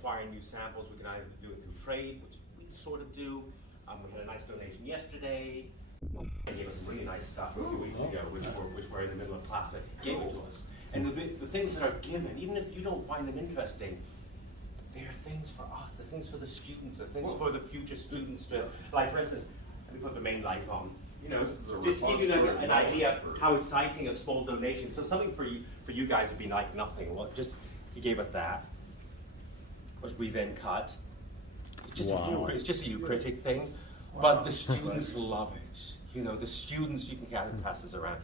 acquire new samples, we can either do it through trade, which we sort of do. We had a nice donation yesterday. They gave us some really nice stuff a few weeks ago, which were in the middle of class that gave it to us. And the things that are given, even if you don't find them interesting, they're things for us, they're things for the students, they're things for the future students to, like for instance, let me put the main light on. You know, just to give you an idea of how exciting a small donation. So something for you guys would be like nothing. Well, he gave us that, which we then cut. It's just a eucritic thing, but the students love it. You know, the students, you can pass this around.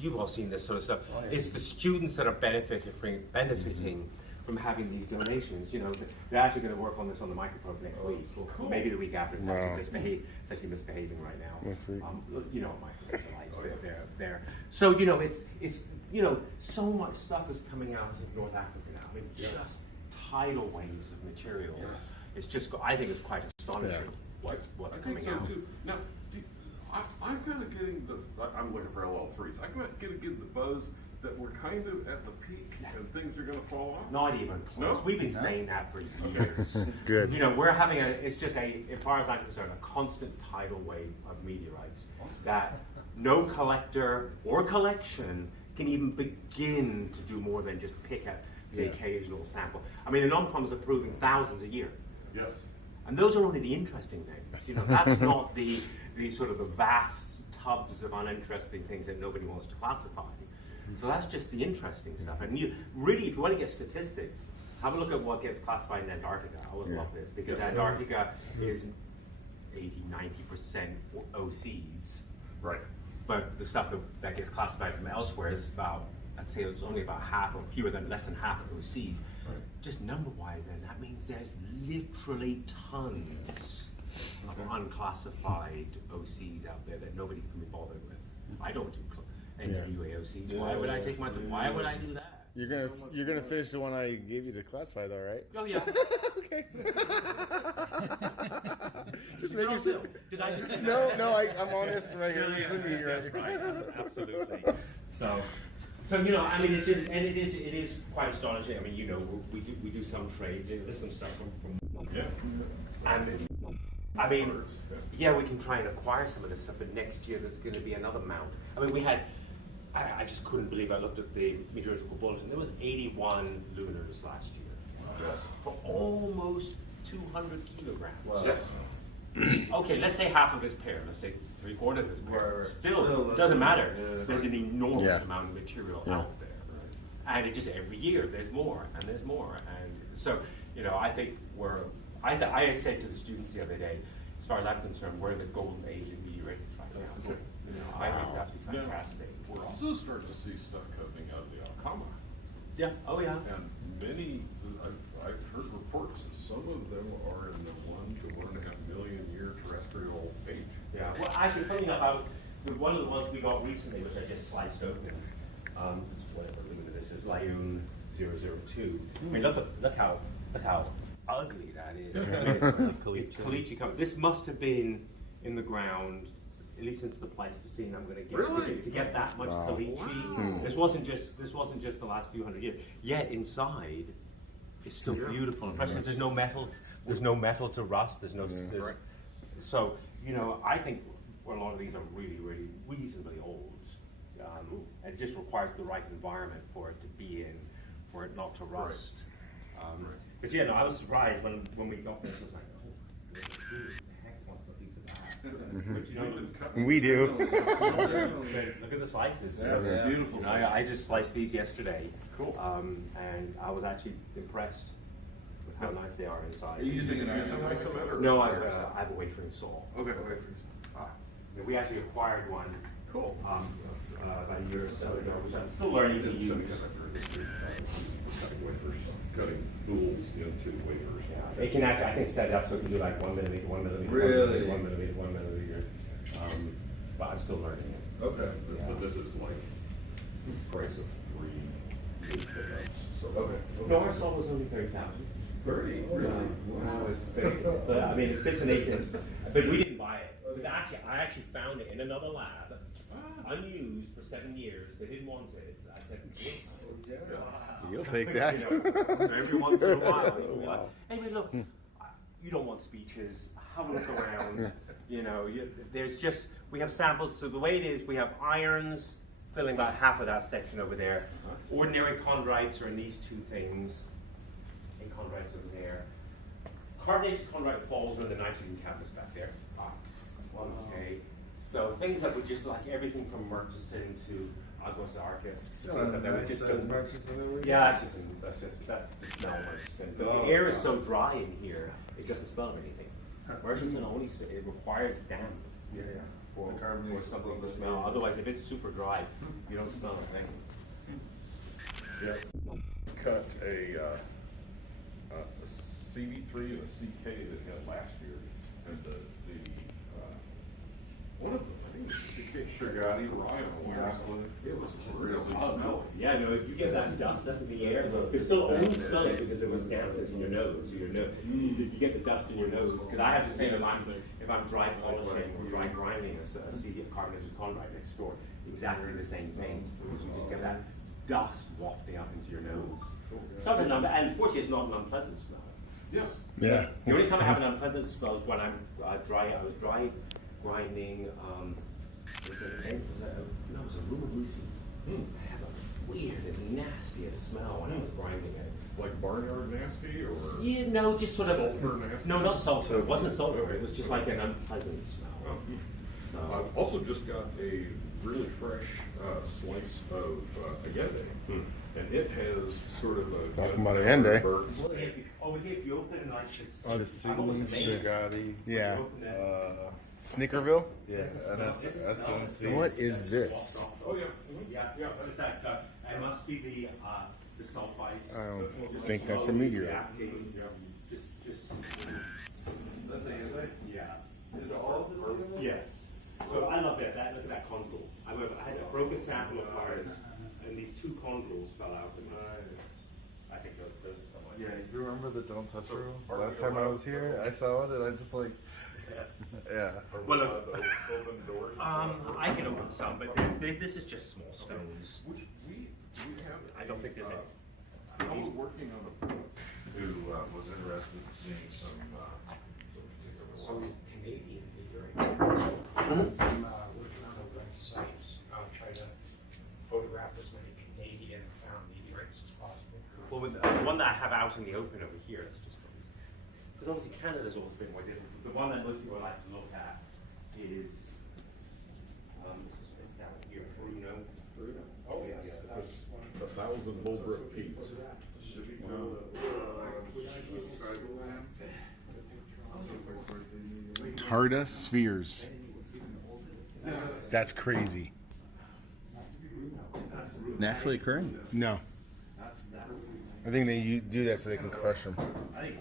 You've all seen this sort of stuff. It's the students that are benefiting from having these donations. You know, they're actually going to work on this on the microprobe next week, or maybe the week after. It's actually misbehaving right now. You know what microprobes are like. They're so you know it's you know so much stuff is coming out of North Africa now. I mean, just tidal waves of material. It's just, I think it's quite astonishing what's coming out. Too. Now, I'm kind of getting I'm looking for LL3s. I'm kind of getting the buzz that we're kind of at the peak and things are going to fall off. Not even close. We've been saying that for years. Good. You know, we're having it's just as far as I'm concerned, a constant tidal wave of meteorites that no collector or collection can even begin to do more than just pick at the occasional sample. I mean, the non-proms are proving thousands a year. Yes. And those are only the interesting things. You know, that's not the sort of the vast tubs of uninteresting things that nobody wants to classify. So that's just the interesting stuff. And you really, if you want to get statistics, have a look at what gets classified in Antarctica. I always love this because Antarctica is 80–90% OCs. Right. But the stuff that gets classified from elsewhere is about, I'd say it's only about half or fewer than less than half of OCs. Right. Just number-wise, then that means there's literally tons of unclassified OCs out there that nobody can be bothered with. I don't do NWA-OCs. Why would I take my time? Why would I do that? You're gonna finish the one I gave you to classify, though, right? Oh yeah. Okay. Just making sure. Did I just say No, I'm honest right here. It's a meteorite. Right. Absolutely. So you know, I mean, it's just, and it is quite astonishing. I mean, you know, we do some trades. There's some stuff from and I mean, we can try and acquire some of this stuff, but next year there's going to be another amount. I mean, we had. I just couldn't believe I looked at the meteorological bulletin. There was 81 lunars last year for almost 200 kilograms. Wow. Yes. Okay, let's say half of his pair. Let's say 3/4 of his pair. Still doesn't matter. There's an enormous amount of material out there, and it just every year there's more and there's more, and so you know I think I said to the students the other day, as far as I'm concerned, we're in the golden age of meteorites right now. Okay. You know, I think that'd be fantastic. We're also starting to see stuff coming out of the Alcama. Yeah. Oh yeah. And many, I've heard reports that some of them are in the 1 to 1.5 million year terrestrial age. Yeah. Well, actually, funny enough, one of the ones we got recently, which I just sliced open. Whatever lunar this is, Lyun 002. I mean, look how ugly that is. It's caliche covered. This must have been in the ground at least since the Pleistocene. I'm going to get to get that much caliche. Wow. This wasn't just the last few hundred years. Yet inside, it's still beautiful and fresh. There's no metal. There's no metal to rust. So you know, I think a lot of these are really, really reasonably old. And it just requires the right environment for it to be in, for it not to rust. But yeah, no, I was surprised when we got this. I was like, oh, who the heck wants a piece of that? But you know, we do. Look at the slices. Yeah, beautiful. You know, I just sliced these yesterday. Cool. And I was actually impressed with how nice they are inside. Are you using an isometer? Or no, I have a wafering saw. Okay. We actually acquired one. Cool. About a year or so ago, which I'm still learning to use. Cutting wafers, cutting boules into wafers. Yeah, it can actually, I can set it up so it can do like 1 millimeter, 1 millimeter, really? 1 millimeter, 1 millimeter. But I'm still learning it. Okay. But this is like the price of 3 new pickups. So Okay. No, our saw was only 30,000. 30? Really? Wow, it's big. But I mean, it's 6 1/8 inch. But we didn't buy it. It was I actually found it in another lab, unused for 7 years. They didn't want it. I said, yes. You'll take that. Every once in a while, you can be like, hey, man, look, you don't want speeches. Have a look around. There's just, we have samples. So the way it is, we have irons filling about half of that section over there. Ordinary chondrites are in these two things. And chondrites over there. Carbonaceous chondrite falls under the nitrogen campus back there. Okay. So things that would just like everything from Murchison to Aguas Arcas. Things that would just go. Yeah, that's the smell of Murchison. But the air is so dry in here, it doesn't smell of anything. Murchison only it requires damp. For something to smell. Otherwise, if it's super dry, you don't smell a thing. Yeah. Cut a CV3 and a CK that had last year, and one of them, I think it was CK Shugati it was really smelly. Yeah, no, if you get that dust up in the air, it's still only smelly because it was dampness in your nose. So you get the dust in your nose. Because I have the same if I'm dry polishing or dry grinding a CD of carbonated chondrite next door, exactly the same thing. You just get that dust wafting up into your nose. Something, and fortunately, it's not an unpleasant smell. Yes. Yeah. The only time I have an unpleasant smell is when I'm dry. I was dry grinding. Was it a Rumarusi. I have a weird and nastiest smell when I was grinding it. Like barnyard nasty, or? Yeah, no, just sort of. Sulfur nasty? No, not sulfur. It wasn't sulfur. It was just like an unpleasant smell. So. I've also just got a really fresh slice of Allende, and it has sort of a. Talking about Allende. If you open like this. Oh, the Sigmund Shugati. Yeah. Uh, Snickerville? yeah, SNC. What is this? Oh, yeah. Yeah. What is that? It must be the sulfides. I don't think that's a meteorite. Yes. So I love that. Look at that chondrule. I broke a sample apart, and these two chondrules fell out. I think those are somewhat. Yeah, you remember the Don't Touch room? Last time I was here, I saw it and I just like, yeah. Well, look, Open doors. I can open some, but this is just small stones. We have. I don't think there's any. I was working on a book Who was interested in seeing some particular Canadian meteorites. I'm working on a website, try to photograph as many Canadian found meteorites as possible. Well, with the one that I have out in the open over here, it's just because obviously Canada's always been more difficult. The one that most people like to look at is this is down here, Bruno. Oh, yes. That's 1,000 Bullbrook peaks. Should we go Tarda spheres. That's crazy. Naturally occurring? No. I think they do that so they can crush them. I think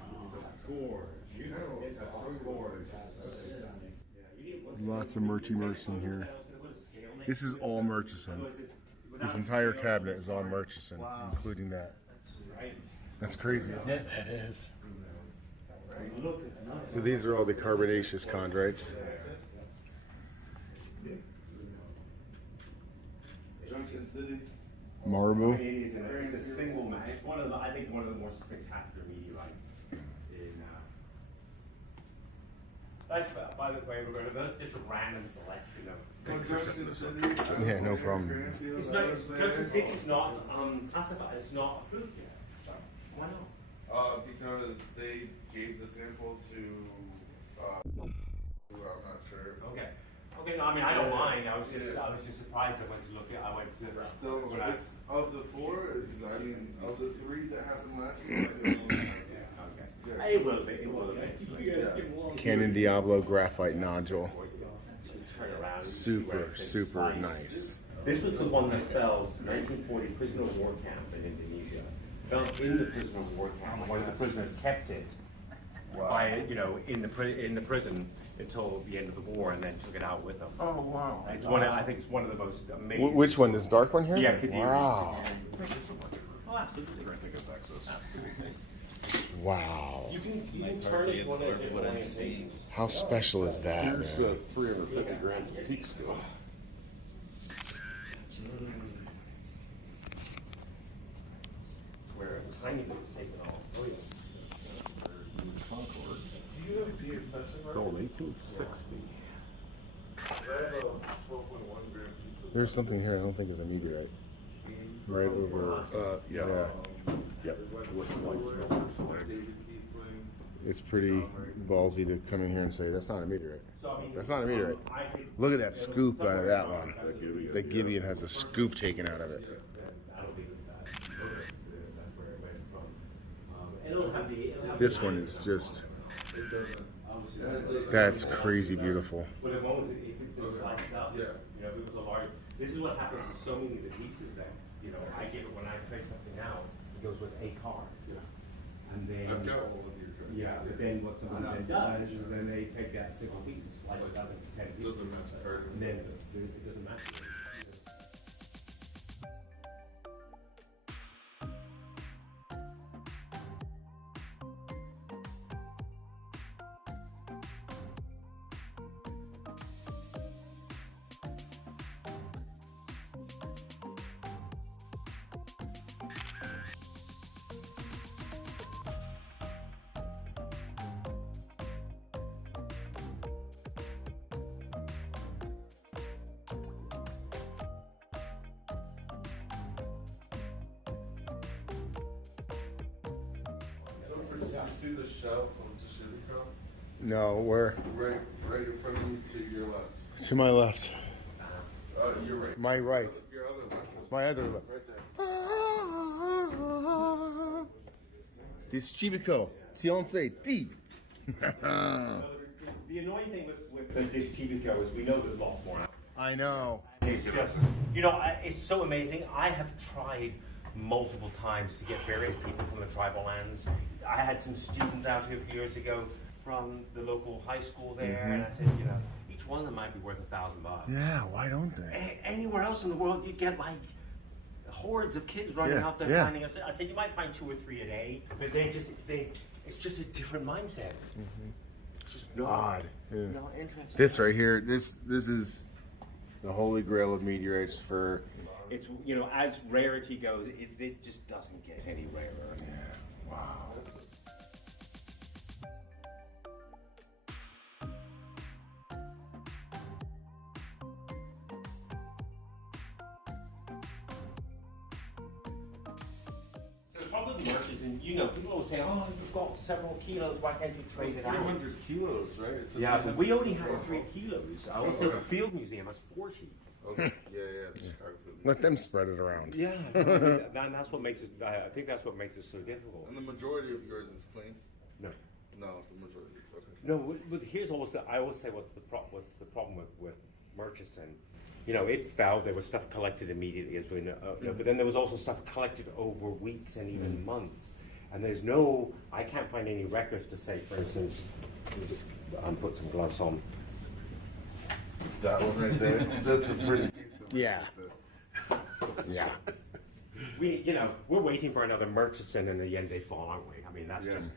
it's a gorge. It's a gorge. Lots of Murchison here. This is all Murchison. This entire cabinet is all Murchison, including that. That's crazy, isn't it? That is. So these are all the carbonaceous chondrites. Junction City? Marble. It is it's a single match. It's one of the, I think one of the more spectacular meteorites in. By the way, that's just a random selection of. Yeah, no problem. It's not. Junction City is not classified. It's not approved yet. Why not? Because they gave the sample to, who I'm not sure. Okay. Okay. No, I mean I don't mind. I was just surprised. I went to look at. I went to. Still, it's of the four. I mean, of the three that happened last year. Okay. It will be. It will be. Cannon Diablo graphite nodule. Turn around. And see where Super, it's been super sliced. nice. This was the one that fell 1940 prisoner of war camp in Indonesia. Fell in the prisoner of war camp. One of the prisoners kept it by in the prison until the end of the war, and then took it out with them. Oh, wow. It's one. I think it's one of the most amazing. Which one? This dark one here? Yeah, Kadiri. Wow. Thank you so much Oh, absolutely. for granting us access. Wow. You can turn it one of different orientations. How special is that, Here's man? 350 grams of peak still. 1860. I have a 12.1 gram piece of There's something here I don't think is a meteorite. Right over. yeah. Yeah. With white smelter select. It's pretty ballsy to come in here and say that's not a meteorite. That's not a meteorite. Look at that scoop out of that one. The Gibeon has a scoop taken out of it. This one is just. That's crazy beautiful. Well, it won't if it's been sliced up. Yeah. You know, if it was a large. This is what happens to so many of the pieces that I give it when I trade something out. It goes with a car. Yeah. And then. I've got one of your trades. Yeah, but then what somebody then does is then they take that single piece and slice it up into 10 pieces. Doesn't match the card. And then it doesn't match. Did you see the shelf on Buseck? No, where? Right in front of you to your left. To my left. You're right. My right. Your other left. My other left. Right there. This Chibico. Tionce D. The annoying thing with the dish Tibico is we know there's lots more out. I know. It's just, it's so amazing. I have tried multiple times to get various people from the tribal lands. I had some students out here a few years ago from the local high school there, and I said, each one of them might be worth $1,000. Yeah, why don't they? Anywhere else in the world, you'd get like hordes of kids running out there finding us. I said you might find 2 or 3 a day, but it's just a different mindset. It's just Odd. Yeah. interesting. This right here, this is the holy grail of meteorites for. It's as rarity goes, it just doesn't get any rarer. Yeah. Wow. Probably Murchison, people always say, oh, you've got several kilos, why can't you trade it out? 300 kilos, right? It's Yeah, but we only have 3 kilos. I always say the Field Museum has 40. Okay. Yeah. Let them spread it around. Yeah, that's what makes it, I think that's what makes it so difficult. And the majority of yours is clean? No. No, the majority. Okay. No, but here's always I always say what's the problem with Murchison. It fell. There was stuff collected immediately, as we know, but then there was also stuff collected over weeks and even months. And I can't find any records to say, for instance, let me just put some gloves on. That one right there. That's a pretty piece of Yeah. Yeah. We're waiting for another Murchison, and in the end they fall, aren't we? I mean, that's Yeah. just.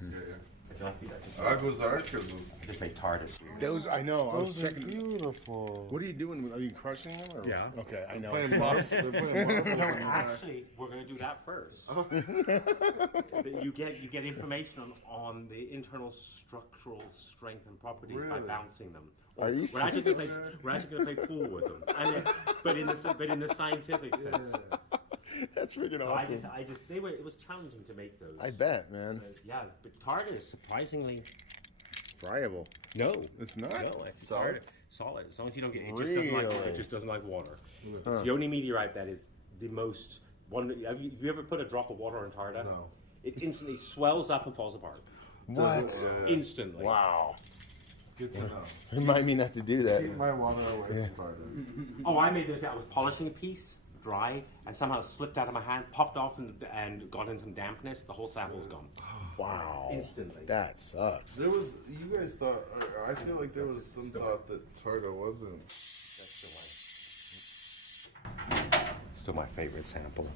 I feel like that just. Agosarcas was. I just made TARDIS here. Those I know. I was Those are checking. beautiful. What are you doing? Are you crushing them? Or? Yeah. Okay, I know. Playing box. They're playing No, box. actually, we're going to do that first. You get information on the internal structural strength and properties by Really? bouncing them. Are you We're actually going to serious? play. We're actually going to play pool with them, but in the scientific sense. That's freaking So awesome. it was challenging to make those. I bet, man. Yeah, but TARDIS surprisingly Friable. no. It's not? No, it's Solid? solid. As long as you don't get Really? it just doesn't like water. It's the only meteorite that is the most. Have you ever put a drop of water on Tarda? No. It instantly swells up and falls apart. What? Instantly. Wow. Good to know. Remind me not to do that. Keep my water away from Tarda. Oh, I made this. I was polishing a piece, dry, and somehow it slipped out of my hand, popped off, and got in some dampness. The whole sample's gone. Wow. Instantly. That sucks. There was, you guys thought, or I feel like there was some thought that Tarda wasn't. Still my favorite sample.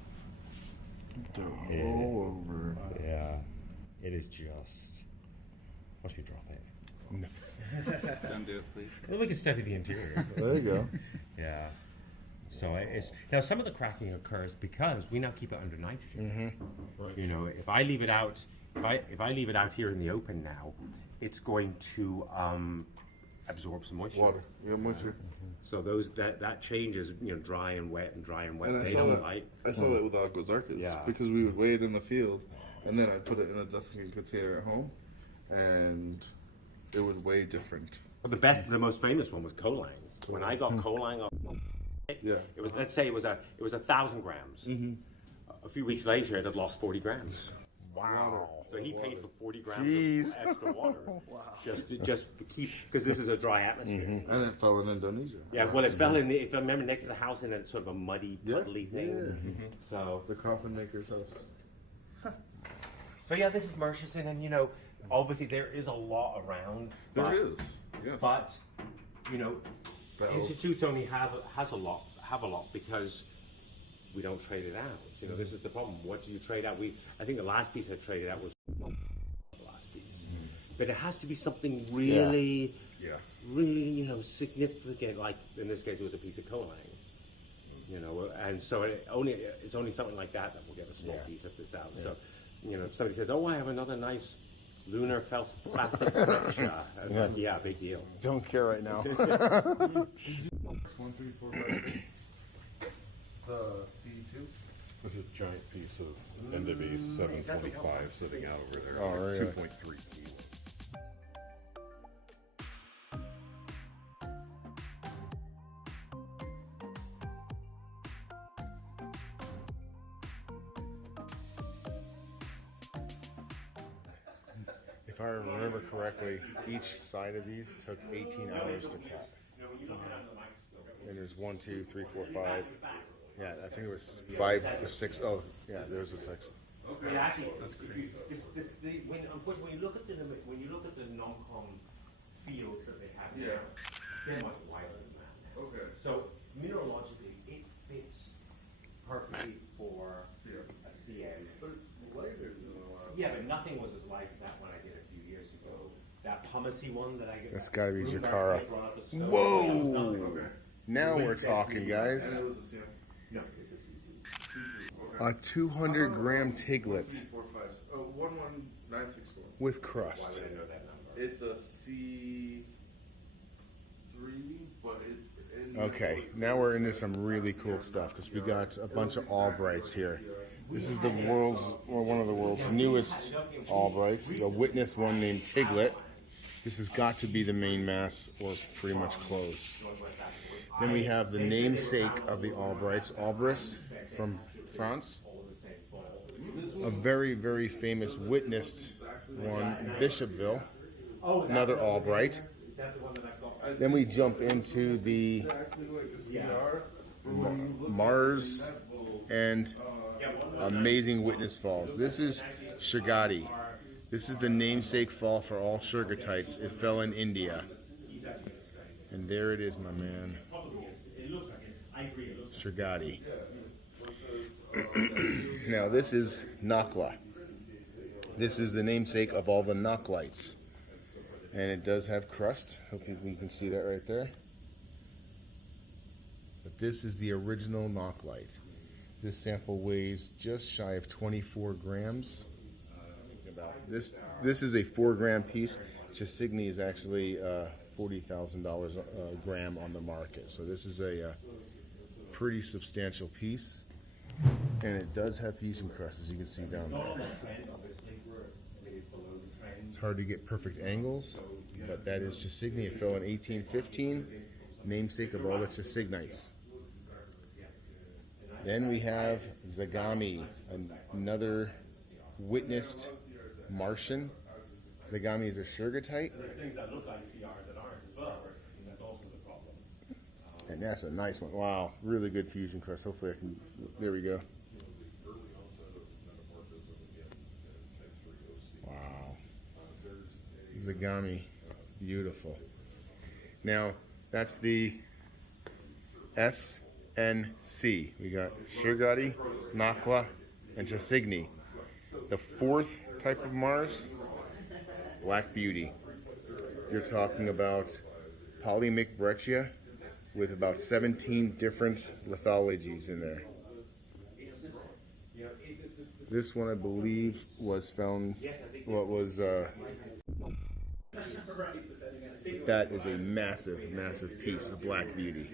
All over. Yeah. It is just. Watch me drop it. Don't do it, please. Well, we can study the interior. There you go. Yeah. So it's now some of the cracking occurs because we now keep it under nitrogen. If I leave it out, if I leave it out here in the open now, it's going to absorb some moisture. Water. Yeah, moisture. So that changes, dry and wet and dry and wet. And They don't like. I saw that with Aquas Arcus. Yeah. Because we would weigh it in the field, and then I put it in a dusting container at home, and it would weigh different. The most famous one was choline. When I got choline off, Yeah. it was, let's say it was 1,000 grams. A few weeks later, it had lost 40 grams. Wow. So he paid for 40 grams Jeez. of extra water, just to keep, because this is a dry atmosphere. And it fell in Indonesia. Yeah, well, it fell in. If I remember, next to the house, and it's sort of a muddy, puddly thing. Yeah. So, The coffin maker's house. so yeah, this is Murchison, and obviously there is a lot around. There is. Yes. But Bells. institutes only have a lot because we don't trade it out. This is the problem. What do you trade out? I think the last piece I traded out was the last piece, but it has to be something really, really significant. Like in this case, it was a piece of choline. And so it's only something like that will get a small piece of this out. So, if somebody says, "Oh, I have another nice lunar felspathic structure," I was like, "Yeah, big deal." Don't care right now. 1, 3, 4, 5, 6. The C2. There's a giant piece of NWE 725 sitting out over there. Oh, really? 2.3 kilos. If I remember correctly, each side of these took 18 hours to cut. And there's 1, 2, 3, 4, 5. Yeah, I think it was 5 or 6. Oh, yeah, there's a 6th. Okay. Yeah, actually, unfortunately, when you look at the non-com fields that they have here, they're much wider than that. Okay. So mineralogically, it fits perfectly for a CN. But it's lighter than a lot. Yeah, but nothing was as light as that one I did a few years ago. That pumacey one that I get. That's gotta be Bloomberg Jakara. they brought up the stove. Whoa! Yeah, it was nothing. Okay. Now we're talking, guys. And it was a CM. No, it's a C2. C2. Okay. A 200-gram tiglet 4, 5, 11964. with Why crust. would I know that number? It's a C3, but it. Okay, now we're into some really cool stuff because we got a bunch of Albrights here. This is the one of the world's newest Albrights. You'll witness one named Tiglet. This has got to be the main mass or pretty much close. Then we have the namesake of the Albrights, Albris from France. A very, very famous witnessed one, Bishopville, another Albright. Then we jump into the Mars and Amazing Witness Falls. This is Shagadi. This is the namesake fall for all sugartites. It fell in India. And there it is, my man. Shagadi. Now this is Nakla. This is the namesake of all the Naklites. And it does have crust. Hope you can see that right there. But this is the original Knocklite. This sample weighs just shy of 24 grams. This is a 4-gram piece. Chisigny is actually $40,000 a gram on the market. So this is a pretty substantial piece. And it does have fusion crust, as you can see down there. It's hard to get perfect angles, but that is Chisigny. It fell in 1815, namesake of all the Chisignites. Then we have Zagami, another witnessed Martian. Zagami is a sugartite. There's things that look like CRs that aren't as well, and that's also the problem. And that's a nice one. Wow, really good fusion crust. Hopefully I can, there we go. Wow. Zagami, beautiful. Now, that's the SNC. We got Shirgati, Nakla, and Chisigny. The 4th type of Mars, Black Beauty. You're talking about Polymic Breccia with about 17 different lithologies in there. This one, I believe, was found, well, it was That is a massive, massive piece of black beauty.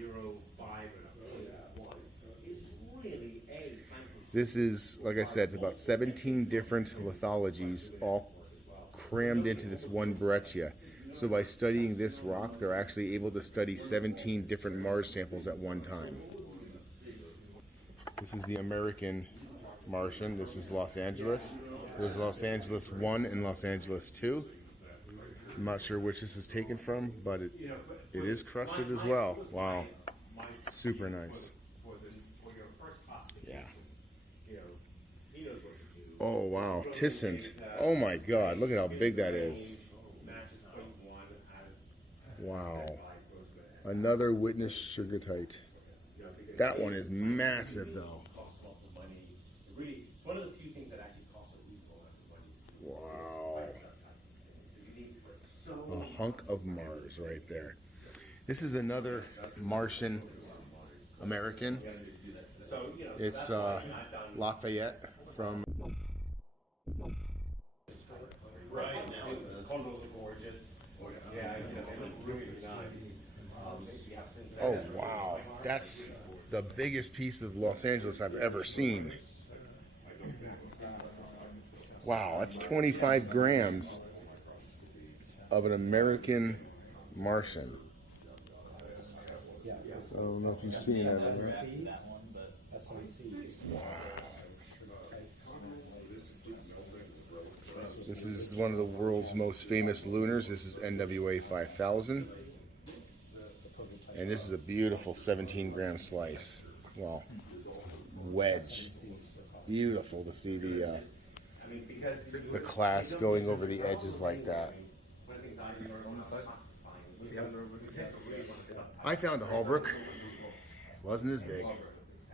This is, like I said, it's about 17 different lithologies all crammed into this one breccia. So by studying this rock, they're actually able to study 17 different Mars samples at one time. This is the American Martian. This is Los Angeles. There's Los Angeles 1 and Los Angeles 2. I'm not sure which this is taken from, but it is crusted as well. Wow. Super nice. Yeah. Oh, wow. Tissant. Oh, my God. Look at how big that is. Wow. Another witness sugartite. That one is massive, though. Wow. A hunk of Mars right there. This is another Martian American. It's Lafayette from... Right, the condos are gorgeous. Yeah, they look really nice. Oh, wow. That's the biggest piece of Los Angeles I've ever seen. Wow, that's 25 grams of an American Martian. I don't know if you've seen that. Wow. This is one of the world's most famous lunars. This is NWA 5000. And this is a beautiful 17-gram slice. Well, wedge. Beautiful to see the class going over the edges like that. I found a Holbrook. Wasn't as big.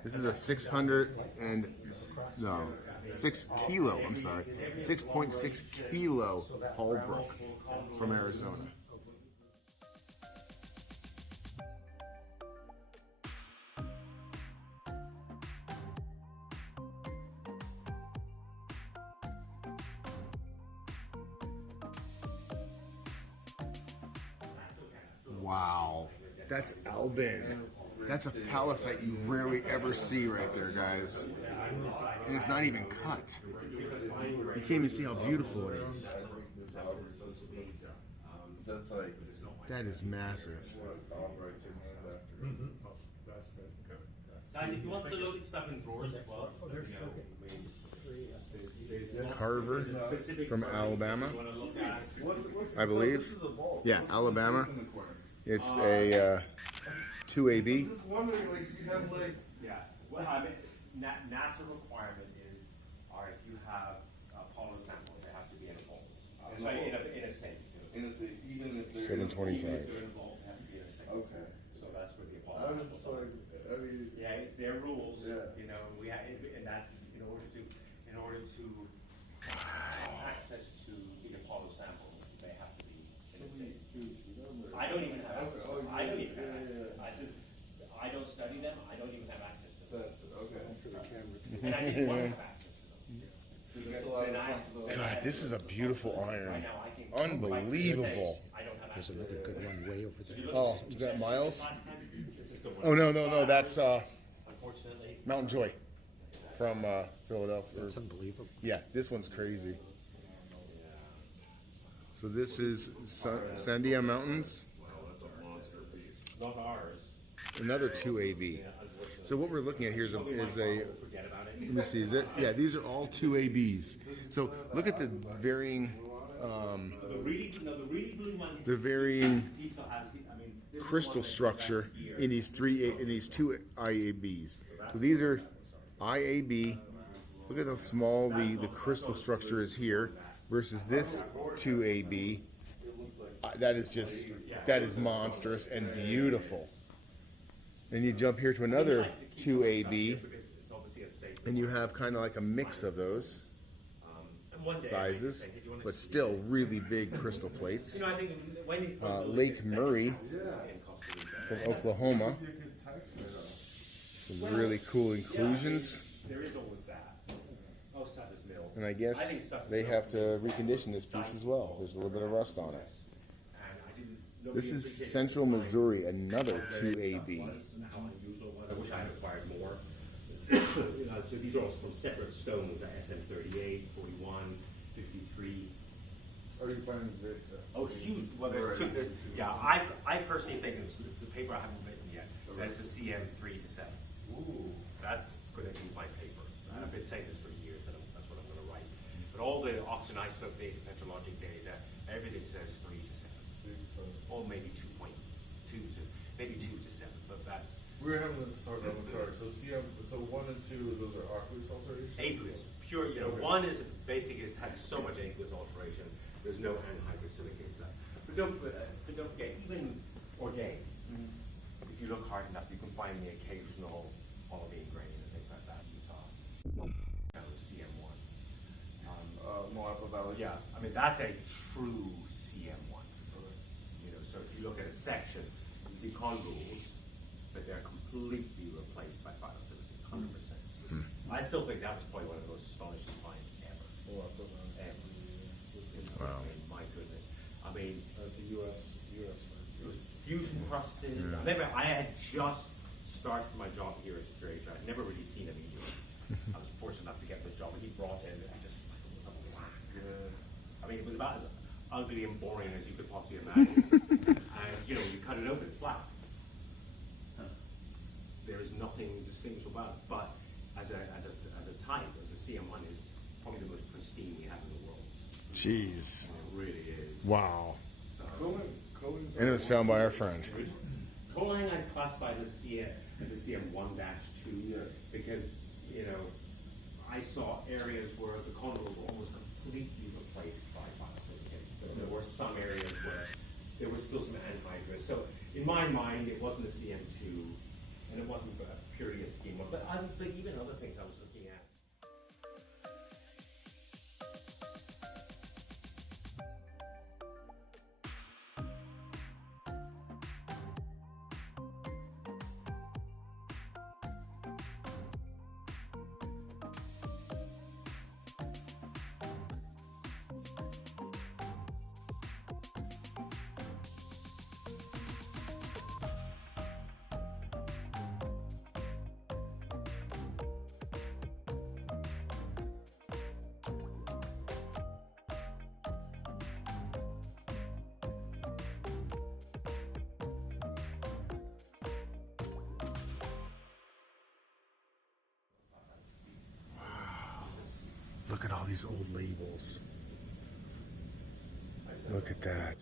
This is a 6 kilo, I'm sorry, 6.6 kilo Holbrook from Arizona. Wow, that's Albin. That's a palisite you rarely ever see right there, guys. And it's not even cut. You can't even see how beautiful it is. That is massive. Guys, if you want to load stuff in drawers as well, Carver from Alabama, I believe. Yeah, Alabama. It's a 2AB. yeah. Well, I mean, NASA requirement is, all right, you have Apollo samples, they have to be in a fold. Sorry, in a safe. In a safe, even if they're 725. They're involved, they have to be in a safe. Okay. So that's where the I Apollo was samples just are. like, I mean, Yeah, it's their rules, Yeah. you know, and we have, and that, in order to have access to the Apollo samples, they have to be in a safe. I don't even have access. I don't even have access. Since I don't study them, I don't even have access to them. that's okay. And I didn't want to have access to them. That's a lot of responsibility. God, this is a beautiful iron. Right now, I can. Unbelievable. I don't have There's access. another good one way over there. Oh, is that Miles? Last time, this is the one. Oh, no, that's Unfortunately. Mountain Joy from Philadelphia. That's unbelievable. Yeah, this one's crazy. So this is Sandia Mountains, Not ours. another 2AB. So what we're looking at here is a Forget about it. let me see, is it? Yeah, these are all 2ABs. So look at the varying, The really blue one. the varying He still has. I mean, crystal structure in these two IABs. So these are IAB. Look at how small the crystal structure is here versus this 2AB. That is monstrous and beautiful. Then you jump here to another 2AB, and you have kind of like a mix of those sizes, but still really big crystal plates. I think when Lake Murray from Oklahoma. Some really cool inclusions. there is always that. Oh, stuff is milled. And I guess they have to recondition this piece as well. There's a little bit of rust on it. This is Central Missouri, another 2AB. How unusual it was. I wish I had acquired more. So these are all from separate stones, SM38, 41, 53. Are you finding it? Oh, huge. Well, yeah, I personally think it's the paper I haven't written yet. That's the CM3 to 7. Ooh, that's going to be my paper. I've been saying this for years, and that's what I'm going to write. But all the oxygen isotope data, petrologic data, everything says 3 to 7. Or maybe 2.2 to, maybe 2 to 7, but that's... We were having this talk on the card. So so 1 and 2, those are aqueous alterations? Aqueous, pure, one is basically, it has so much aqueous alteration, there's no anhydrous silicates left. But don't forget, even organic, if you look hard enough, you can find the occasional olivine grain and things like that in Utah. That was CM1. Moapa Valley? Yeah, I mean, that's a true CM1. So if you look at a section, you see condules, but they're completely replaced by phytosilicates, 100%. I still think that was probably one of the most astonishing finds ever. Ever. Wow. I mean, my goodness. I mean, That's a U.S. it was fusion crusted. I remember I had just started my job here as a curator. I'd never really seen a meteorite. I was fortunate enough to get this job, and he brought in, and it was a black. I mean, it was about as ugly and boring as you could possibly imagine. And you cut it open, it's black. There is nothing distinguishable about it. But as a type, as a CM1, is probably the most pristine we have in the world. Jeez. It really is. Wow. So, And it was found by our friend. Coaling I'd classify as a CM1-2 because, I saw areas where the condules were almost completely replaced by phytosilicates. There were some areas where there was still some anhydrous. So in my mind, it wasn't a CM2, and it wasn't purely a CM1. But even other things I was looking at. Look at all these old labels. Look at that.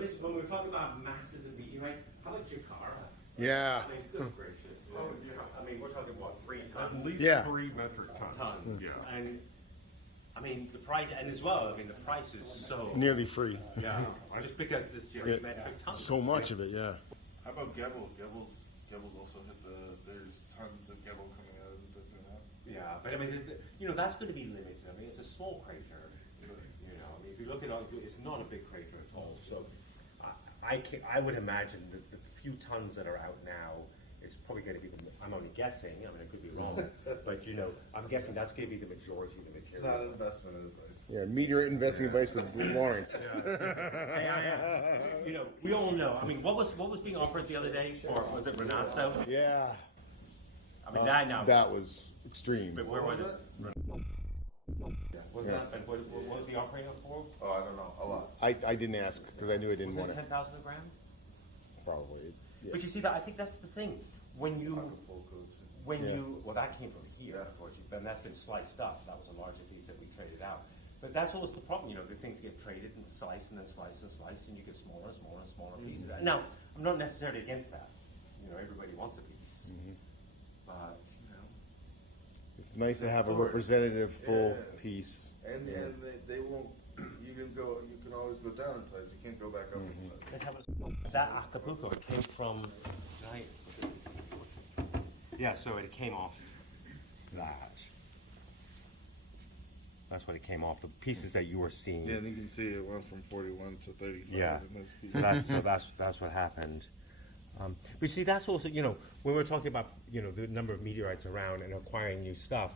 This when we're talking about masses of meteorites, how about Jakarta? Yeah. I mean, good gracious. I mean, we're talking what, 3 tons? At least Yeah. 3 metric tons. Yeah. Yeah. And I mean, the price, and as well, I mean, the price is so. Nearly free. Yeah. Just because this 3 metric tons. So much of it, yeah. How about Gebel? Gebel's also hit there's tons of Gebel coming out of the Buseck. Yeah, but I mean, that's going to be limited. I mean, it's a small crater. I mean, if you look at it, it's not a big crater at all. So, I would imagine that the few tons that are out now, it's probably going to be. I'm only guessing. I mean, I could be wrong, but I'm guessing that's going to be the majority of the It's material. not investment advice. Yeah, meteorite investing advice with Laurence. We all know. I mean, what was being offered the other day for? Was it Renazzo? Yeah. I mean, that now. That was extreme. But where was it? Was that? What was the offering for? Oh, I don't know. A lot. I didn't ask because I knew I didn't Was want it it. 10,000 a gram? Probably. Yeah. But you see that I think that's the thing. When you that came from here, unfortunately, and that's been sliced up. That was a larger piece that we traded out. But that's always the problem, the things get traded and sliced and then sliced and sliced, and you get smaller and smaller and smaller pieces. Now, I'm not necessarily against that. Everybody wants a piece, but It's nice to It's have a stored. representative full Yeah. piece. And they won't. You can always go down in size. You can't go back up in size. let's have that Acapulco. It came from. Yeah, so it came off that. That's what it came off. The pieces that you were seeing. Yeah, and you can see it went from 41 to 35. Yeah. in this piece. That's what happened. But see, that's also when we're talking about the number of meteorites around and acquiring new stuff,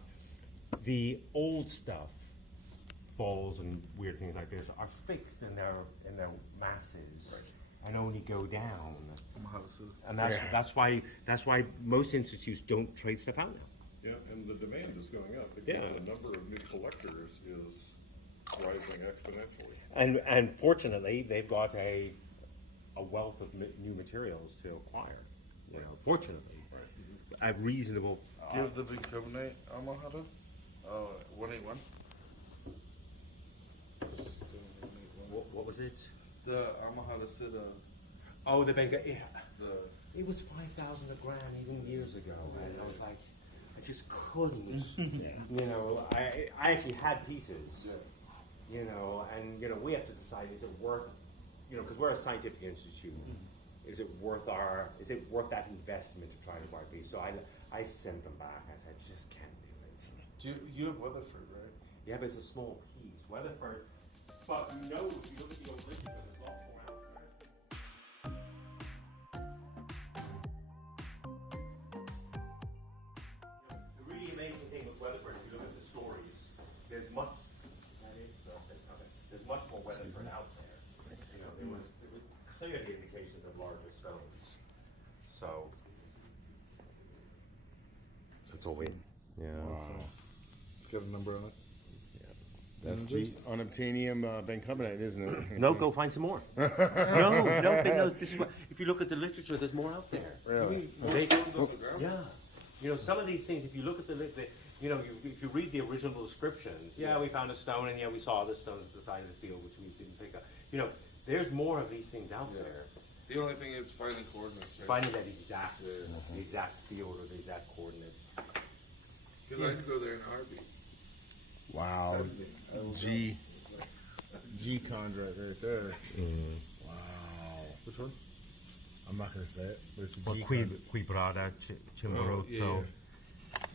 the old stuff falls and weird things like this are fixed in their masses and only go down. And that's why most institutes don't trade stuff out now. Yeah, and the demand is going up. Yeah. The number of new collectors is rising exponentially. And fortunately, they've got a wealth of new materials to acquire. You know, fortunately, at reasonable. Do you have the big carbonate Amahata? 181? What was it? The Amahata Siddha. Oh, the Benga. Yeah. The It was 5,000 a gram even years ago, and I was like, I just couldn't. You know, I actually had pieces. You know, and you know, we have to decide: is it worth? You know, because we're a scientific institute. Is it worth that investment to try to buy a piece? So I sent them back. I said, I just can't do it. you have Weatherford, right? Yeah, but it's a small piece. Weatherford. But no, if you look at the old literature, there's lots more out there. The really amazing thing with Weatherford, if you look at the stories, there's much more Weatherford out there. You know, there was clearly indications of larger stones. So that's all we. Yeah. It's got a number on it. That's the unobtainium bicarbonate, isn't it? No, go find some more. no. This is what, if you look at the literature, there's more out there. Really? Yeah. You know, some of these things, if you look at you know, if you read the original descriptions, yeah, we found a stone, and yeah, we saw other stones at the side of the field, which we didn't pick up. You know, there's more of these things out there. The only thing is finding coordinates, right? Finding that the exact field or the exact coordinates. Because I can go there in a heartbeat. Wow. G chondrite right there. Wow. Which one? I'm not gonna say it, but it's a Or G Quibrada, Chimborazo.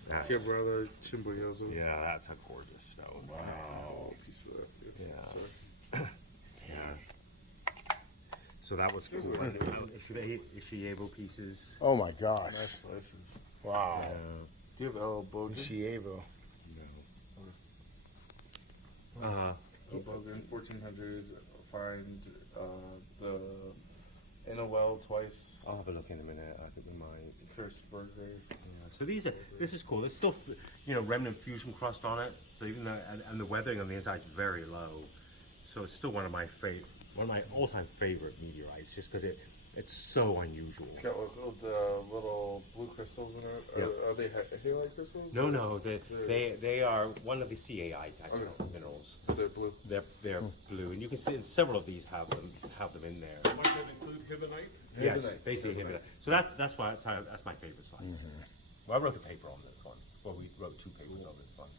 Quebrada Chimborazo. Yeah, that's a gorgeous stone. Wow. Piece of that. Yeah. Sorry. Yeah. So that was cool. Ishievo pieces. Oh my gosh. Nice slices. Wow. Do you have El Bogan? Chievo. El Bogan, 1400. Find the in a well twice. I'll have a look in a minute. I think we might. Cursed burger. Yeah. So this is cool. There's still, you know, remnant fusion crust on it. So even though, and the weathering on the inside is very low. So it's still one of my all-time favorite meteorites, just because it's so unusual. It's got little blue crystals in it. Yeah. Are they halide crystals? No, they are one of the CAI type minerals. They're blue. They're blue, and you can see several of these have them in there. Might that include hibonite? Yes, Hibonite. basically hibonite. So that's my favorite slice. Well, I wrote a paper on this one. Well, we wrote 2 papers on this one.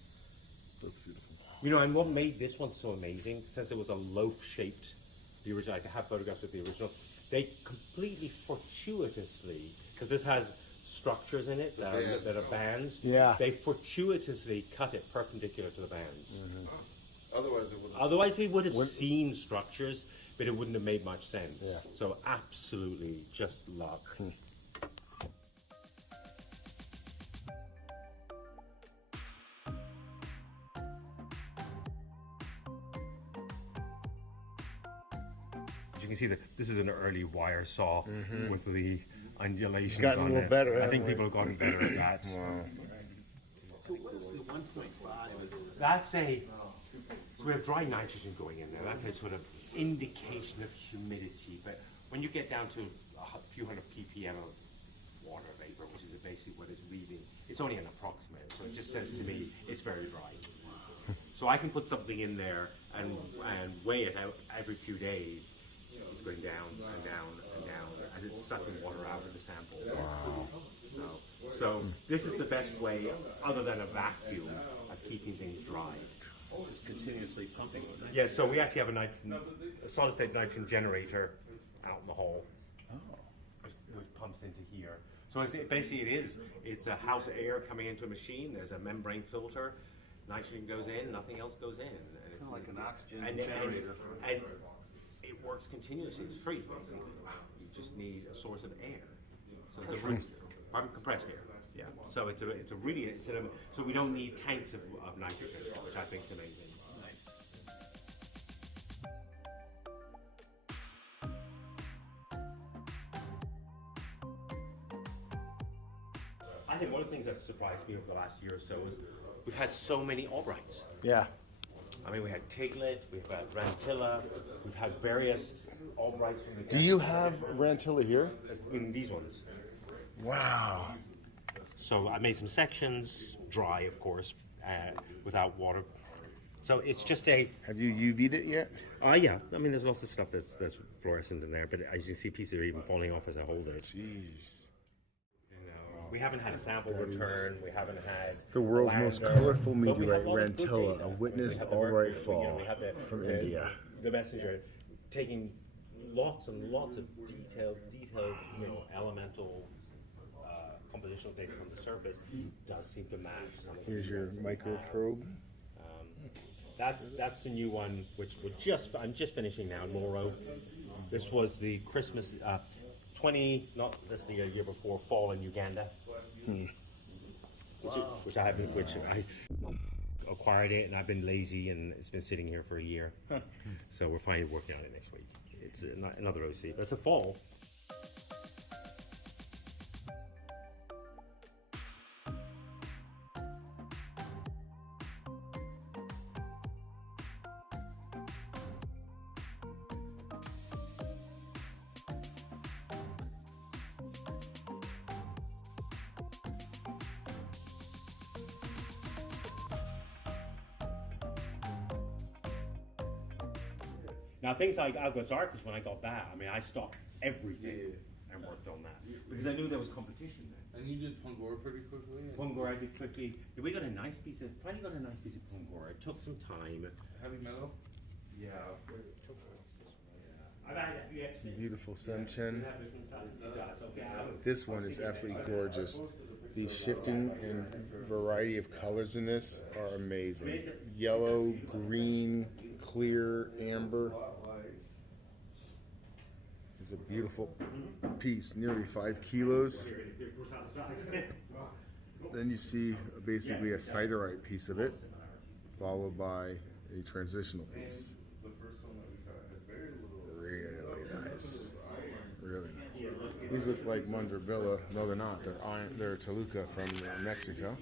That's beautiful. You know, and what made this one so amazing, since it was a loaf-shaped, the original, I have photographs of the original, they completely fortuitously, because this has structures in it that are bands, Yeah. they fortuitously cut it perpendicular to the bands. Otherwise, it would. Otherwise, we would have seen structures, but it wouldn't have made much sense. Yeah. So absolutely just luck. You can see that this is an early wire saw with the undulations Gotten a on little it. better, I haven't think we? people have gotten better at that. So what is the 1.5? That's a, so we have dry nitrogen going in there. That's a sort of indication of humidity. But when you get down to a few hundred ppm of water vapor, which is basically what it's reading, it's only an approximate. So it just says to me, it's very dry. So I can put something in there and weigh it out every few days. It's going down and down and down, and it's sucking water out of the sample. Wow. So this is the best way, other than a vacuum, of keeping things dry. Just continuously pumping. Yeah, so we actually have a solid state nitrogen generator out in the hole, which pumps into here. So it's a house air coming into a machine. There's a membrane filter. Nitrogen goes in, nothing else goes in. And it's Like an oxygen and generator. And it works continuously. It's free, basically. You just need a source of air. So it's compressed air. Yeah. So so we don't need tanks of nitrogen, which I think is amazing. Nice. I think one of the things that surprised me over the last year or so is we've had so many Albrights. Yeah. I mean, we had Tiglet, we've had Rantilla, we've had various Albrights from the. Do you have Rantilla here? In these ones? Wow. So I made some sections, dry, of course, without water. So it's just a. Have you UV'd it yet? Yeah. I mean, there's lots of stuff that's fluorescent in there, but as you see, pieces are even falling off as I hold it. Jeez. We haven't had a sample return. We haven't had The world's most lander. colorful But we have meteorite, a lot of good Rantilla, data. a witnessed We have the Albright Mercury, fall we have from India. The messenger taking lots and lots of detailed, elemental compositional data from the surface does seem to match some of Here's the your ones that we microprobe. have. That's the new one, which I'm just finishing now, Moro. This was the Christmas 20, not this the year before, fall in Uganda. Which I acquired it, and I've been lazy, and it's been sitting here for a year. So we're finally working on it next week. It's another OC, but it's a fall. Now things like Algazarchus, when I got that, I mean, I stopped everything and worked on that because I knew there was competition there. And you did Pungora pretty quickly. Pungora I did quickly. We got a nice piece of, finally got a nice piece of Pungora. It took some time. Heavy metal. Yeah. I've had a few extras. Beautiful Semchen. Okay. This one is absolutely gorgeous. The shifting and variety of colors in this are amazing. Yellow, green, clear, amber. It's a beautiful piece, nearly 5 kilos. Then you see basically a siderite piece of it, followed by a transitional piece. Really nice. Really nice. These look like Mundrabilla. No, they're not. They're Toluca from Mexico.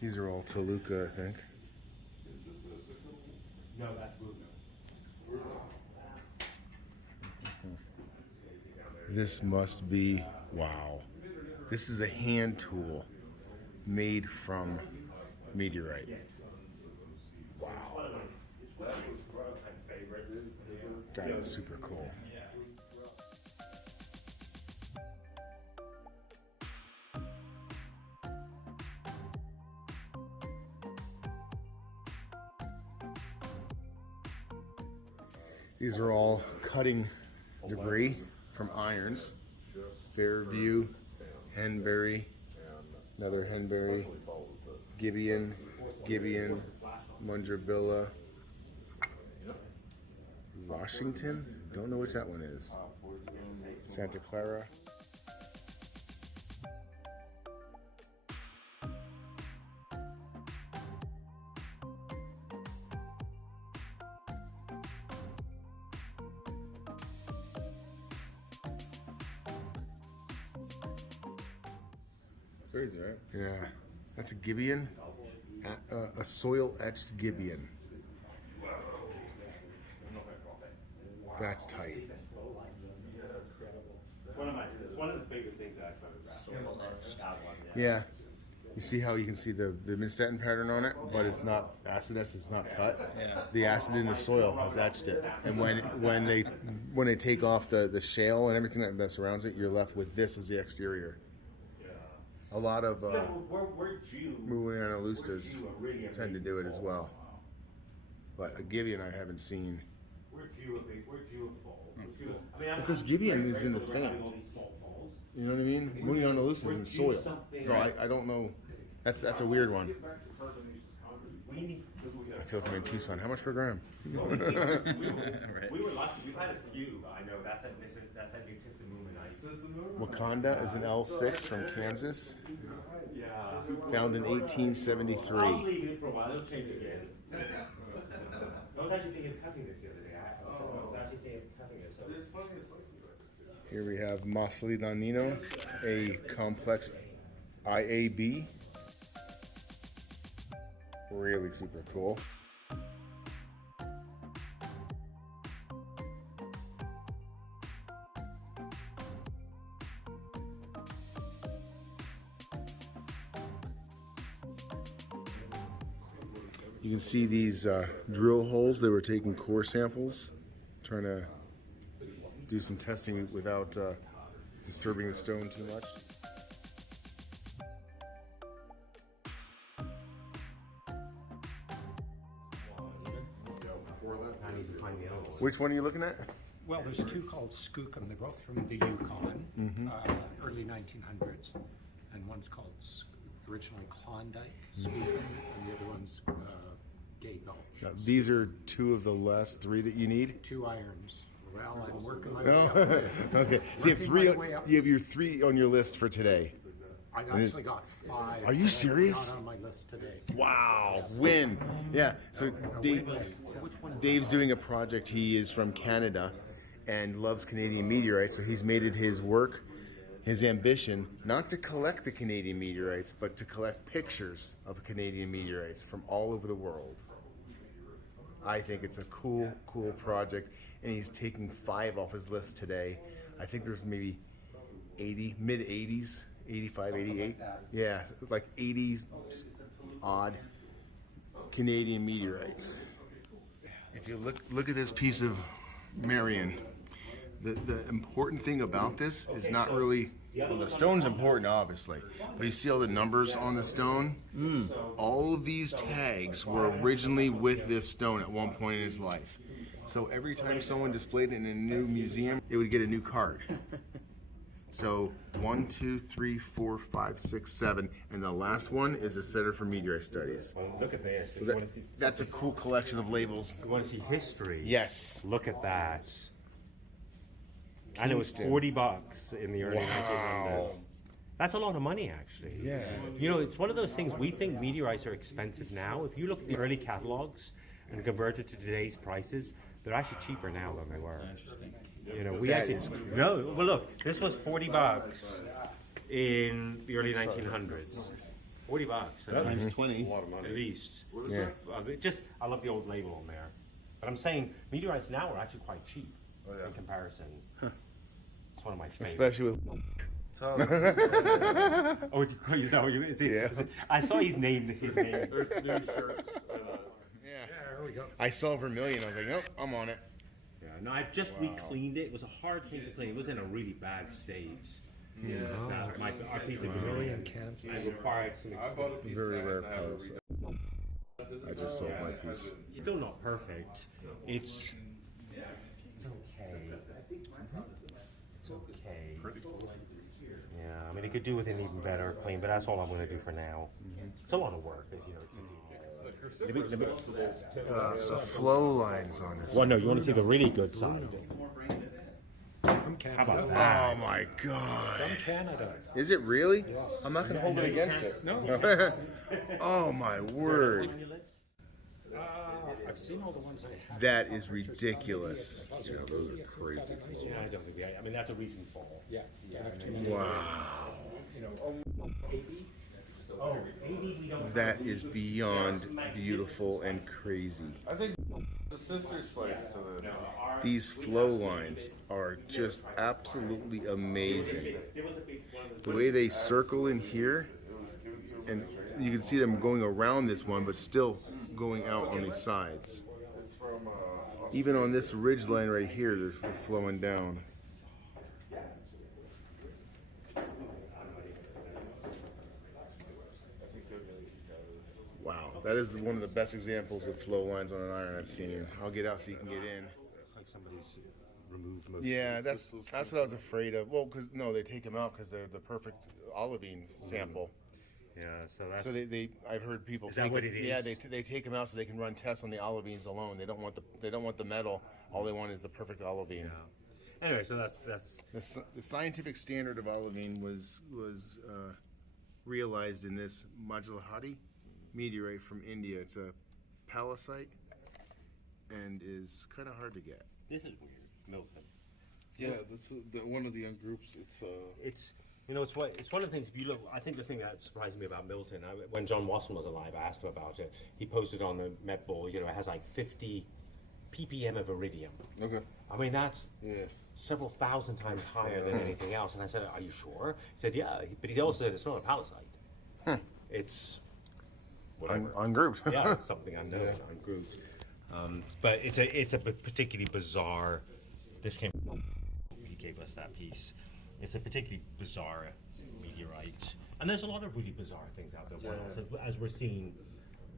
These are all Toluca, I think. No, that's blue. This must be, wow. This is a hand tool made from meteorite. Wow. That is super cool. These are all cutting debris from irons. Fairview, Henbury, another Henbury, Gibeon, Mundrabilla, Washington. Don't know which that one is. Santa Clara. Crazy, right? Yeah, that's a Gibeon, a soil-etched Gibeon. That's tight. One of the favorite things that I photographed. Yeah, you see how you can see the mid-satin pattern on it, but it's not acidus, it's not cut. Yeah. The acid in the soil has etched it, and when they take off the shale and everything that surrounds it, you're left with this as the exterior. A lot of Murchison tend to do it as well, but a Gibeon I haven't seen. We're due a fall. Because Gibeon is in the sand. You know what I mean? Murchison is in soil, so I don't know. That's a weird one. I feel like I'm in Tucson. How much per gram? We were lucky. We've had a few. I know that's that Meteorites. Wakanda is an L6 from Kansas, Yeah. found in I'll 1873. leave it for a while. It'll change again. I was actually thinking of cutting this the other day. Here we have Macedoninino, a complex IAB. Really super cool. You can see these drill holes. They were taking core samples, trying to do some testing without disturbing the stone too much. Which one are you looking at? Well, there's two called Skookum. They're both from the Yukon, early 1900s. And one's called originally Klondike, Skookum, and the other one's Gay Gulch. Now, these are two of the last three that you need? 2 irons. Well, I'm working my way up. Okay. So you have Working three. my way up. You have your 3 on your list for today. I've actually got 5. Are you serious? Not on my list today. Wow, win. Yeah, so Dave's doing a project. He is from Canada and loves Canadian meteorites, so he's made it his work, his ambition, not to collect the Canadian meteorites, but to collect pictures of the Canadian meteorites from all over the world. I think it's a cool project, and he's taking 5 off his list today. I think there's maybe 80, mid-80s. 85, 88, yeah, like 80s odd Canadian meteorites. If you look at this piece of Marion, the important thing about this is not really, well, the stone's important obviously, but you see all the numbers on the stone? All of these tags were originally with this stone at one point in its life. So every time someone displayed it in a new museum, it would get a new card. So 1, 2, 3, 4, 5, 6, 7, and the last one is the Center for Meteorite Studies. Well, look at this. So that's a cool collection of labels. You want to see history? Yes. Look at that. And it was $40 in the early 1900s. That's a lot of money, actually. Yeah. You know, it's one of those things, we think meteorites are expensive now. If you look at the early catalogs and convert it to today's prices, they're actually cheaper now than they were. Interesting. You know, we That actually, is no, well look, this was $40 in the early 1900s. $40. Times 20. A lot of money. At least. Yeah. Just, I love the old label on there. But I'm saying meteorites now are actually quite cheap in comparison. It's one of my favorites. Especially with Oh, is that what you see? Yeah. I saw his name. There's new shirts. yeah. There we go. I saw vermilion. I was like, nope, I'm on it. Yeah, no, I just re-cleaned it. It was a hard thing to clean. It was in a really bad state. Yeah. Our piece of vermilion. Kansas. I required some. I bought a piece Very of rare that to have pose. it I just sold my piece. It's still not perfect. It's okay. It's okay. Yeah, I mean, it could do with an even better clean, but that's all I'm going to do for now. It's a lot of work, you know. So flow lines on this. Well, no, you want to see the really good side. From Canada. How about that? Oh my God. From Canada. Is it really? I'm not going to hold it against it. No. Oh my word. I've seen all the ones I have. That is ridiculous. Yeah, those are crazy. Yeah, I don't think I mean, that's a recent fall. Yeah. Wow. You know, Oh, maybe we don't. That is beyond beautiful and crazy. I think the sister's place to this. These flow lines are just absolutely amazing. The way they circle in here, and you can see them going around this one, but still going out on these sides. It's from Even on this ridge line right here, they're flowing down. Wow, that is one of the best examples of flow lines on an iron I've seen. I'll get out so you can get in. It's like somebody's removed most. Yeah, that's what I was afraid of. Well, because no, they take them out because they're the perfect olivine sample. Yeah, so that's. So I've heard people. Is that what it is? Yeah, they take them out so they can run tests on the olivines alone. They don't want the metal. All they want is the perfect olivine. Yeah. Anyway, so that's. The scientific standard of olivine was realized in this Majlahati meteorite from India. It's a palisite and is kind of hard to get. This is weird, Milton. Yeah, that's one of the young groups. It's it's one of the things. If you look, I think the thing that surprised me about Milton, when John Wasson was alive, I asked him about it. He posted on the Met Ball. It has like 50 ppm of iridium. Okay. I mean, that's Yeah. several thousand times higher than anything else. And I said, "Are you sure?" He said, "Yeah," but he also said it's not a palisade. It's whatever. Ungrouped. Yeah, it's something unknown, ungrouped. But it's a particularly bizarre. This came. He gave us that piece. It's a particularly bizarre meteorite, and there's a lot of really bizarre things out there. So as we're seeing,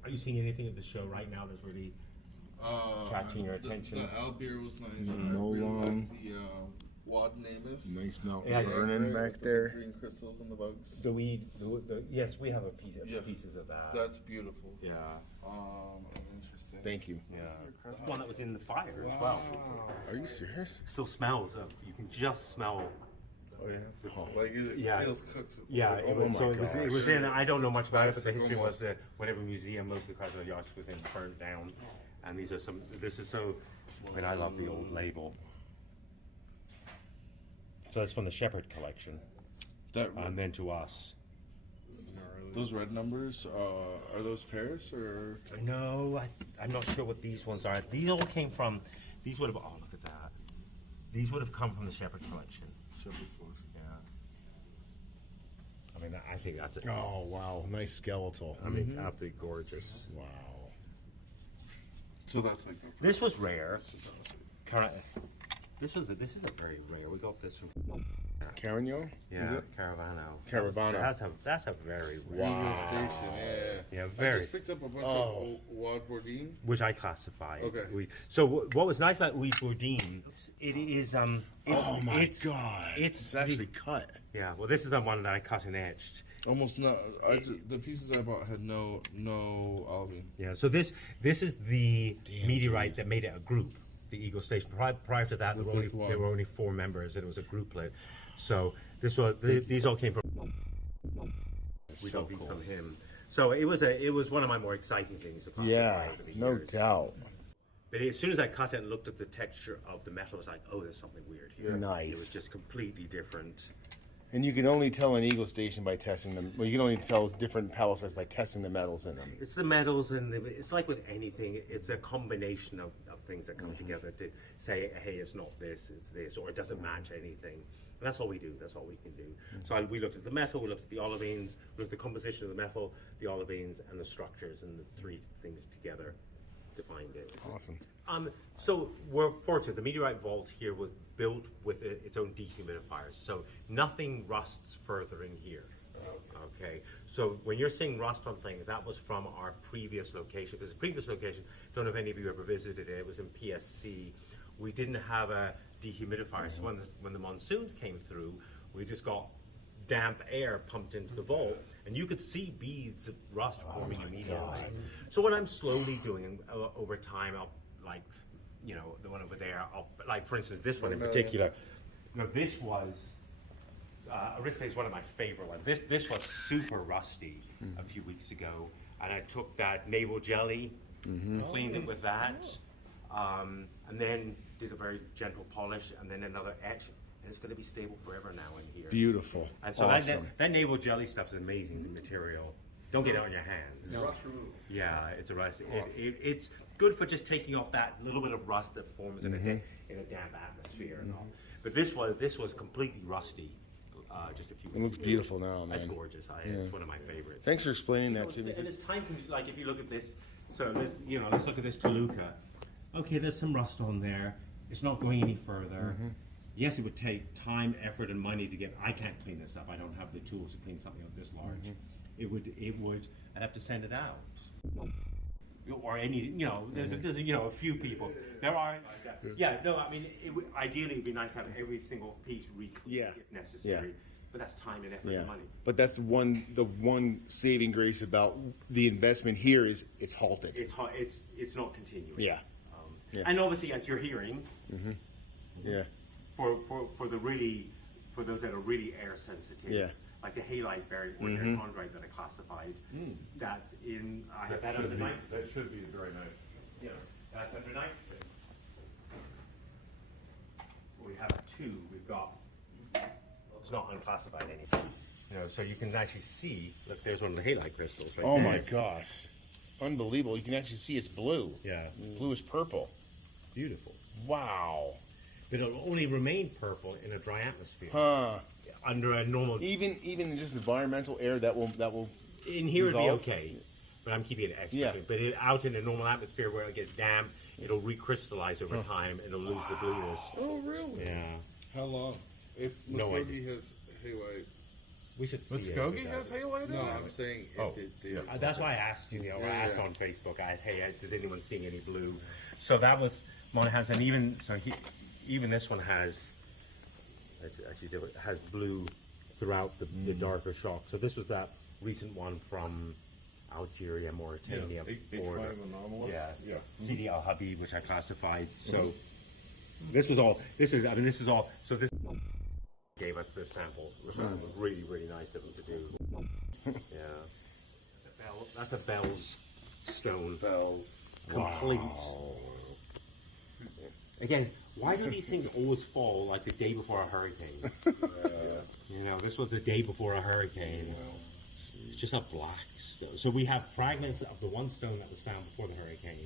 are you seeing anything at the show right now that's really catching your attention? The Albir was nice. No I really long. liked the Wad Namus. Nice melt Yeah, burning back there. Green crystals and the bugs. Yes, we have Yeah. pieces of that. That's beautiful. Yeah, Interesting. Thank you. yeah. One that was in the fire as well. Are you serious? Still smells of. You can just smell. Oh yeah. Like it Yeah. feels cooked. Yeah, it was, my so it was gosh. in. I don't know much about it, but the Plastic history was almost. that whatever museum most of the Chrysler yachts was in burned down, and these are some. This is so. I mean, I love the old label. So that's from the Shepherd collection, That and then to us. those red numbers are those Paris or? No, I'm not sure what these ones are. These all came from. These would have. Oh, look at that. These would have come from the Shepherd collection. Yeah. I mean, I think that's. Oh wow, nice skeletal. I mean, absolutely gorgeous. Wow. So that's like. This was rare. This is a very rare. We got this from Carignan? yeah, Is it? Caravano. Caravano. That's a very rare. Eagle Station, yeah. Yeah, I very. just picked up a bunch of Wad Bourdin. Which I classify. Okay. So what was nice about Ouid Bourdin, it is Oh my god. It's actually cut. yeah. Well, this is the one that I cut and etched. Almost not. The pieces I bought had no Olivine. Yeah. So this is the Damn, meteorite that made it a group. The Eagle Station. Prior to that, The there fifth one. were only 4 members, and it was a grouplet. So these all came from. We got these from him. So it was one of my more exciting things to classify Yeah, over the no years. doubt. But as soon as I cut it and looked at the texture of the metal, I was like, oh, there's something weird here. Nice. It was just completely different. And you can only tell an Eagle Station by testing them. Well, you can only tell different palisades by testing the metals in them. It's the metals and it's like with anything, it's a combination of things that come together to say, hey, it's not this, it's this, or it doesn't match anything. And that's all we do, that's all we can do. So we looked at the metal, we looked at the olivines, we looked at the composition of the metal, the olivines, and the structures, and the 3 things together defined it. Awesome. So we're fortunate. The meteorite vault here was built with its own dehumidifiers, so nothing rusts further in here. Okay, so when you're seeing rust on things, that was from our previous location. Because the previous location, don't know if any of you ever visited it. It was in PSC. We didn't have a dehumidifier, so when the monsoons came through, we just got damp air pumped into the vault, and you could see beads of rust forming immediately. So what I'm slowly doing over time, I'll like, the one over there, like for instance, this one in particular. This was Arispe is one of my favorite ones. This was super rusty a few weeks ago, and I took that naval jelly, cleaned it with that, and then did a very gentle polish, and then another etch. And it's going to be stable forever now in here. Beautiful. And so Awesome. that naval jelly stuff is amazing, the material. Don't get it on your hands. Rust removal. Yeah, it's a rust. It's good for just taking off that little bit of rust that forms in a damp atmosphere and all. But this was completely rusty just a few weeks ago. It looks beautiful now, man. That's gorgeous. It's one of my favorites. Thanks for explaining that to me. And it's time consuming. Like if you look at this, so let's look at this Toluca. Okay, there's some rust on there. It's not going any further. Yes, it would take time, effort, and money to get. I can't clean this up. I don't have the tools to clean something up this large. It would. I'd have to send it out. Or any, there's a few people. There are. Yeah, no, I mean, ideally it'd be nice to have every single piece recleaned if necessary. Yeah. But that's time and effort Yeah, and money. but that's the one saving grace about the investment here is it's halted. It's not continuing. Yeah. Yeah. And obviously, as you're hearing, Yeah. for those that are really air sensitive, Yeah. like the halite variant or air chondrite that I classified, that's in. I have that under nitrogen. That should be very nice. Yeah, that's under nitrogen. We have two, we've got, it's not unclassified anymore. You know, so you can actually see, look, there's one of the halide crystals right Oh there. my gosh. Unbelievable. You can actually see it's blue. Yeah, Bluish purple. beautiful. Wow. But it'll only remain purple in a dry atmosphere. Huh. Under a normal, Even in just environmental air that will in here it'd be dissolve? okay, but I'm keeping it extra. Yeah. But out in a normal atmosphere where it gets damp, it'll recrystallize over time and it'll lose the blueness. Oh, really? Yeah, How long? If No Muskogee has halide. we should see it. Muskogee has halide in No, it? I'm saying Oh, if it did. that's why I asked you. I asked Yeah. on Facebook. Hey, does anyone see any blue? So that was one has, and even so, even this one has. It's actually different. Has blue throughout the darker shock. So this was that recent one from Algeria, Mauritania, border. 8.5 anomalous? Yeah, Yeah. Sidi Al Habib, which I classified. So this was all. This is all. So this gave us this sample, which was really, really nice of them to do. Yeah. That's a Bell's stone. Bells. Complete. Again, why do these things always fall like the day before a hurricane? You know, this was the day before a hurricane. It's just a black stone. So we have fragments of the one stone that was found before the hurricane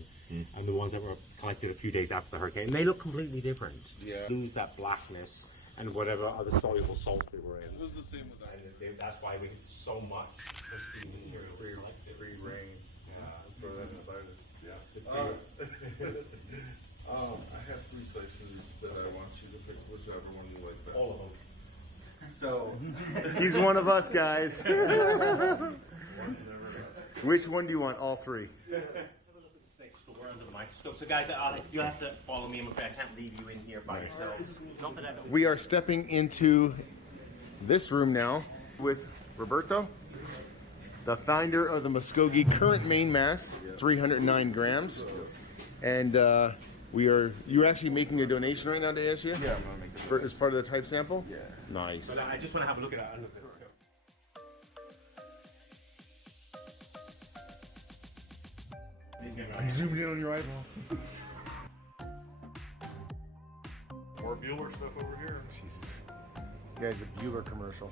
and the ones that were collected a few days after the hurricane. And they look completely different. Yeah. Lose that blackness and whatever other soluble salt they were in. It was the same with that. And that's why we get so much pristine material. Free rain. So then about it. Yeah. I have three sections that I want you to pick whichever one you like best. All of them. So, He's one of us, guys. one you never know. Which one do you want? All three. So guys, you have to follow me. I'm afraid I can't leave you in here by yourselves. Not that I don't. We are stepping into this room now with Roberto, the founder of the Muskogee current main mass, 309 grams. And you're actually making a donation right now to ASU? Yeah, I'm gonna make it. As part of the type sample? Yeah. Nice. But I just want to have a look at it. I'm zooming in on your eyeball. More Bueller stuff over here. Jesus. You guys, a Bueller commercial.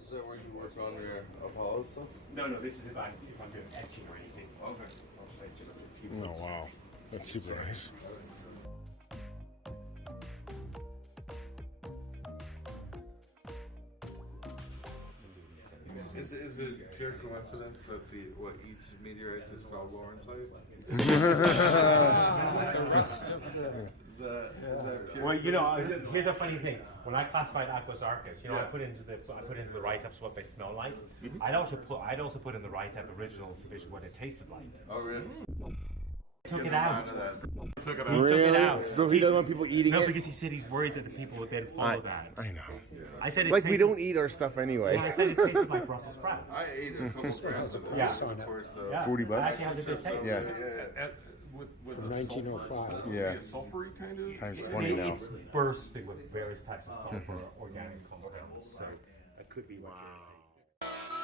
Is that where you work on your Apollo stuff? No, this is if I'm doing etching or anything. Okay. Just a few Oh, wow. That's super nice. Is it pure coincidence that each meteorite is called Laurensite? Is that pure? Well, you know, here's a funny thing. When I classified Aquasarcus, I put into the write-ups what they smell like. I'd also put in the write-up original exhibition what it tasted like. Oh, really? Took it out. Took it out. Took it Really? out. So he doesn't want people eating No, it? because he said he's worried that the people would then follow that. I know. I said it Like, we tasted- don't eat our stuff anyway. Yeah, I said it tasted like Brussels sprouts. I ate a couple grams of it. Yeah. Of course, Yeah. 40 It bucks? actually has a good taste. Yeah. With From the 1905. sulfur, Yeah. sulfury kind of. Times 20 now. It's bursting with various types of sulfur organic compounds. So that could be what you're tasting.